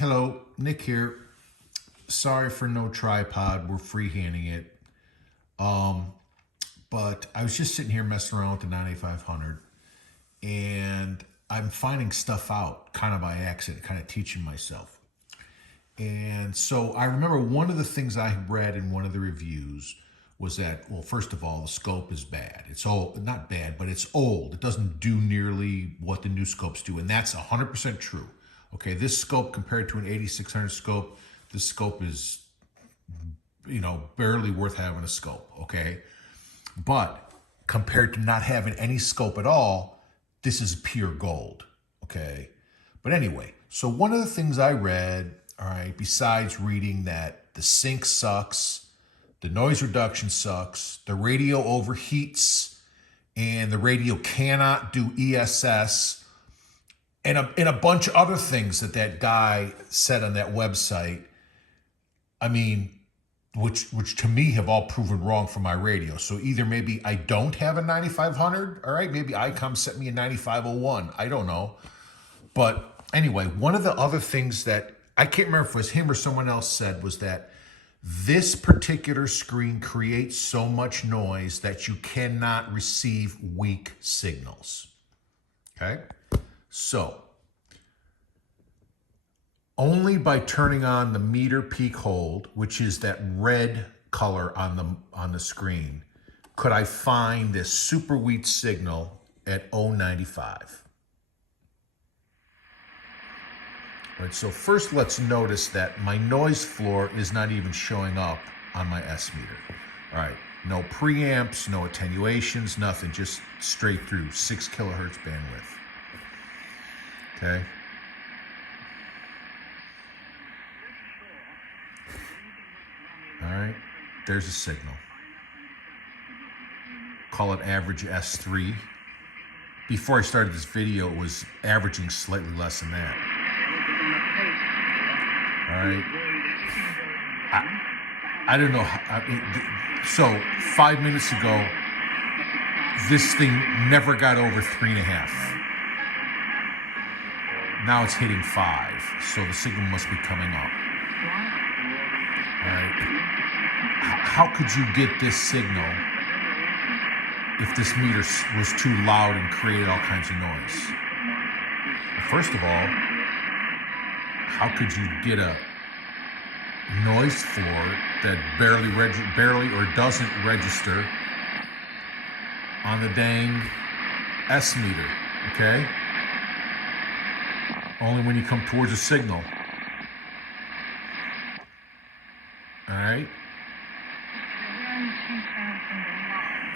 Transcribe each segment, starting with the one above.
Hello, Nick here. Sorry for no tripod. We're freehanding it. But I was just sitting here messing around with the 9500 and I'm finding stuff out kind of by accident, kind of teaching myself. And so I remember one of the things I read in one of the reviews was that, well, first of all, the scope is bad. It's old, not bad, but it's old. It doesn't do nearly what the new scopes do. And that's 100% true. Okay, this scope compared to an 8600 scope, this scope is, barely worth having a scope, okay? But compared to not having any scope at all, this is pure gold, okay? But anyway, so one of the things I read, all right, besides reading that the sync sucks, the noise reduction sucks, the radio overheats, and the radio cannot do ESS, and a bunch of other things that guy said on that website, I mean, which to me have all proven wrong for my radio. So either maybe I don't have a 9500, all right, maybe Icom sent me a 9501, I don't know. But anyway, one of the other things that, I can't remember if it was him or someone else said, was that this particular screen creates so much noise that you cannot receive weak signals, okay? So, only by turning on the meter peak hold, which is that red color on the screen, could I find this super weak signal at 095. All right, so first let's notice that my noise floor is not even showing up on my S meter. All right, no preamps, no attenuations, nothing, just straight through 6 kilohertz bandwidth. Okay. All right, there's a signal. Call it average S3. Before I started this video, it was averaging slightly less than that. All right. I don't know. So 5 minutes ago, this thing never got over 3.5. Now it's hitting 5, so the signal must be coming up. All right. How could you get this signal if this meter was too loud and created all kinds of noise? First of all, how could you get a noise floor that barely or doesn't register on the dang S meter, okay? Only when you come towards a signal. All right?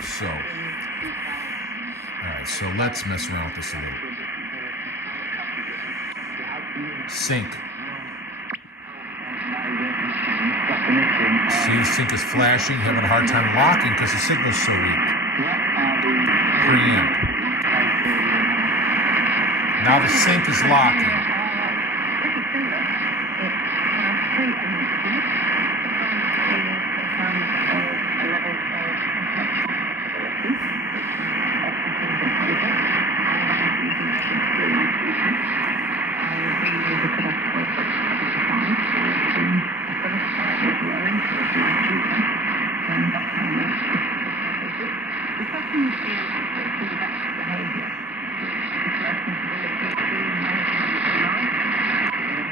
So, all right, so let's mess around with this a little. Sync. See, the sync is flashing, having a hard time locking because the signal's so weak. Preamp. Now the sync is locking.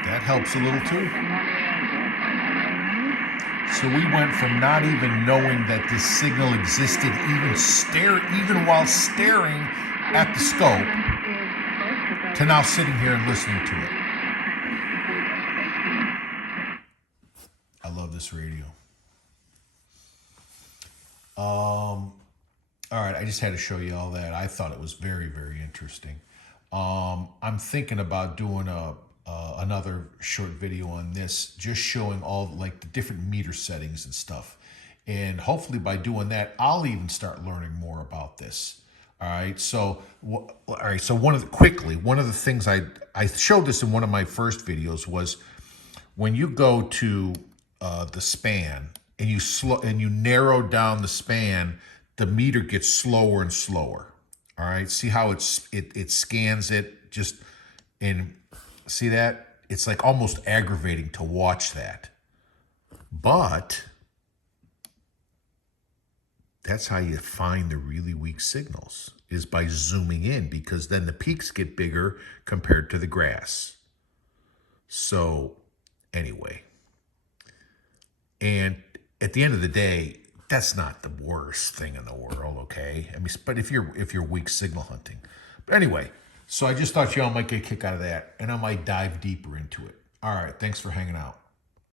That helps a little too. So we went from not even knowing that this signal existed, even while staring at the scope, to now sitting here and listening to it. I love this radio. All right, I just had to show you all that. I thought it was very, very interesting. I'm thinking about doing another short video on this, just showing all like the different meter settings and stuff. And hopefully by doing that, I'll even start learning more about this. All right, so one of the things I showed this in one of my first videos was when you go to the span and you narrow down the span, the meter gets slower and slower. All right, see how it scans it just in. See that? it's like almost aggravating to watch that. But that's how you find the really weak signals, is by zooming in, because then the peaks get bigger compared to the grass. So anyway, and at the end of the day, that's not the worst thing in the world, okay? I mean, but if you're weak signal hunting. But anyway, so I just thought y'all might get a kick out of that, and I might dive deeper into it. All right, thanks for hanging out.